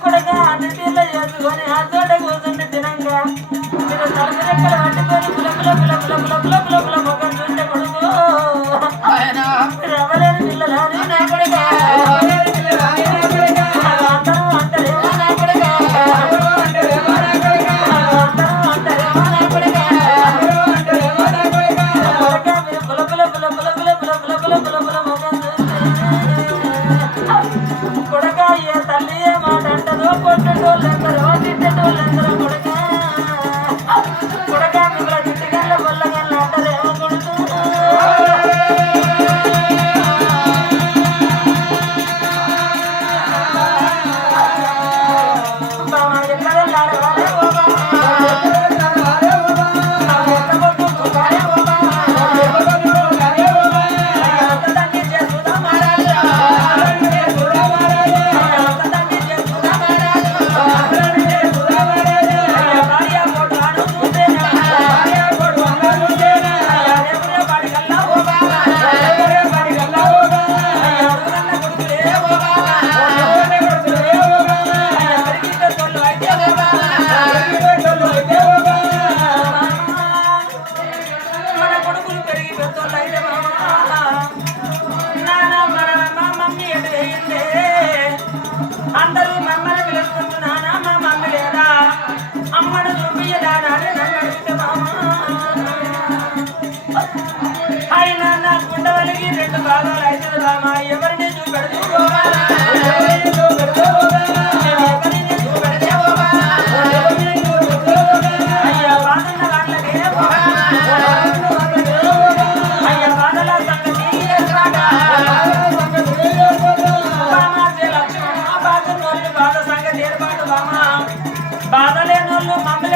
కొడగా అన్ని తీర్లు చేసుకొని అందరూ Thank you. Hello, Mama.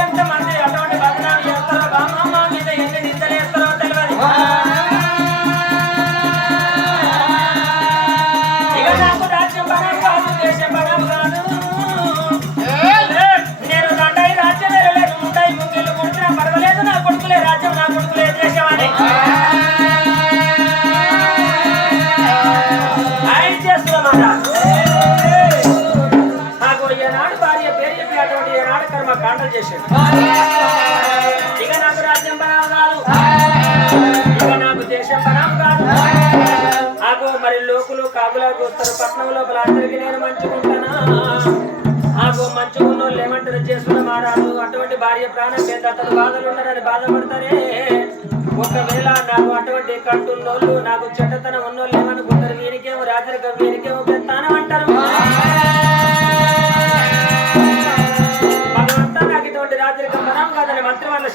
కాంటలు చేసేది ఇక నాకు రాజ్యం పరాము కాదు. ఇక నాకు దేశం పరాము కాదు. నాకు మరి లోకులు కాపులా చూస్తారు పట్నం లోపల అందరికీ నేను మంచుకుంటానా? నాకు మంచుకున్నోళ్ళు ఏమంటారు? చేసుకున్న మారాలు. అటువంటి భార్య ప్రాణం మీద అతను బాధలు ఉన్నారని బాధపడతారే? ఒకవేళ నాకు అటువంటి కట్టున్నోళ్ళు నాకు చెడ్డతనం ఉన్నోళ్ళు ఏమనుకుంటారు? వీరికేమో రాత్రికం వీరికేమో పెత్తానం అంటారు.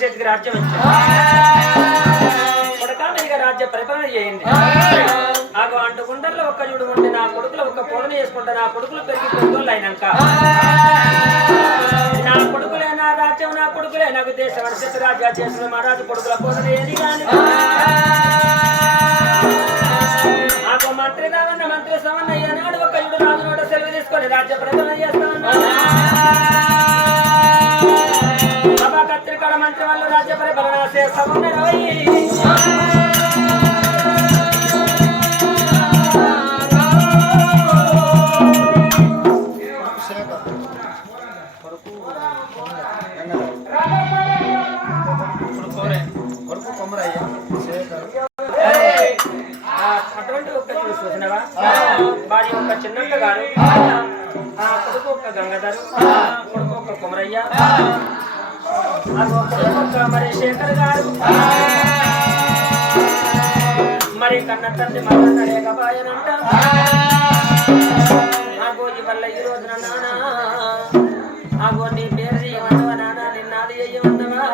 చేతికి రాజ్యం వచ్చింది రాజ్య పరిపాలన చేయండి. నాకు అంటు గుండెల్లో ఒక్క చూడు ఉండి నా కొడుకులు ఒక్క పొలను చేసుకుంటే నా కొడుకులు పెరిగి పెద్దోళ్ళు అయినాక. నా కొడుకులే నా రాజ్యం నా కొడుకులే నాకు దేశం అడిచేసి రాజ్యా చేసిన మా రాజు కొడుకుల పొలం ఏది కానీ. నాకు మంత్రి కావన్న మంత్రి సమన్న ఈనాడు ఒక్క చూడు రాజు నోట సెలవు తీసుకొని రాజ్య పరిపాలన చేస్తామన్నా లోపల మంత్రి వాళ్ళు రాజ్య పరిపాలన అటువంటి చూసినవా? ఒక చిన్నక్క గారు కొడుకు ఒక గంగాధరు కొడుకు ఒక కుమరయ్య మరి శేఖర్ గారు మరి కన్న తండ్రి మరణ లేకపాయనంట ఆగో ఇవల్ల ఈ రోజున నానా ఆగో నీ పేరు చేయమంటవా నానా నిన్నాది చెయ్యమన్నవా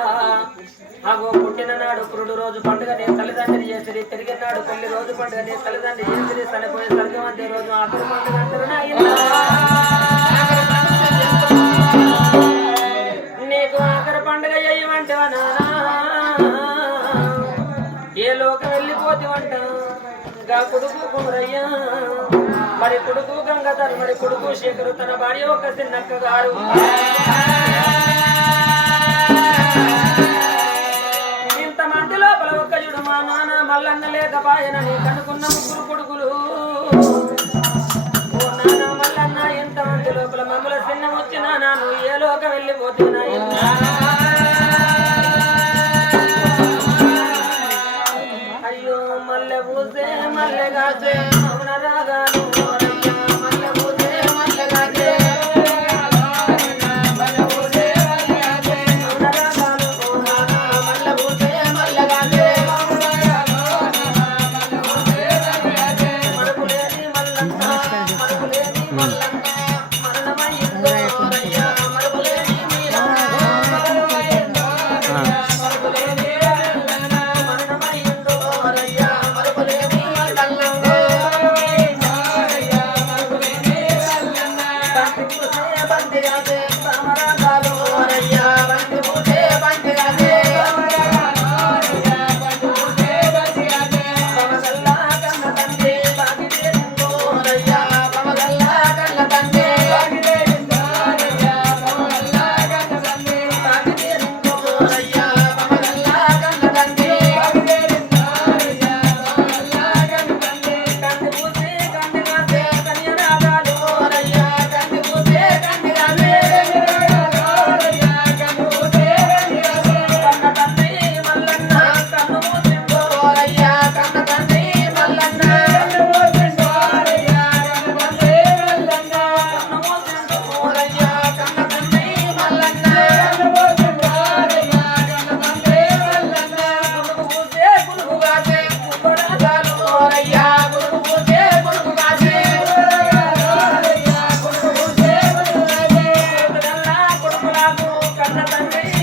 ఆగో పుట్టిన నాడు పురుడు రోజు పండుగ నేను తల్లిదండ్రి చేసిరి పెరిగిన నాడు పెళ్ళి రోజు పండుగ నేను తల్లిదండ్రి చేసిరి చనిపోయే స్వర్గం అంతే రోజు ఆఖరి పండుగ అంటారు ఏ లోకం వెళ్ళిపోతేవంట గా కొడుకు కుమరయ్యా. మరి కొడుకు గంగాధర్ మరి కొడుకు శేఖరు తన భార్య ఒక చిన్నక్క గారు. ఇంతమంది లోపల ఒక్క చూడు మా నాన్న మల్లన్న లేకపాయనని కనుకున్న ముగ్గురు కొడుకులు. ఓ నాన్న మల్లన్న ఇంతమంది లోపల మమ్మల చిన్న వచ్చినా నాను ఏ లోకం వెళ్ళిపోతున్నా Yeah. banda tan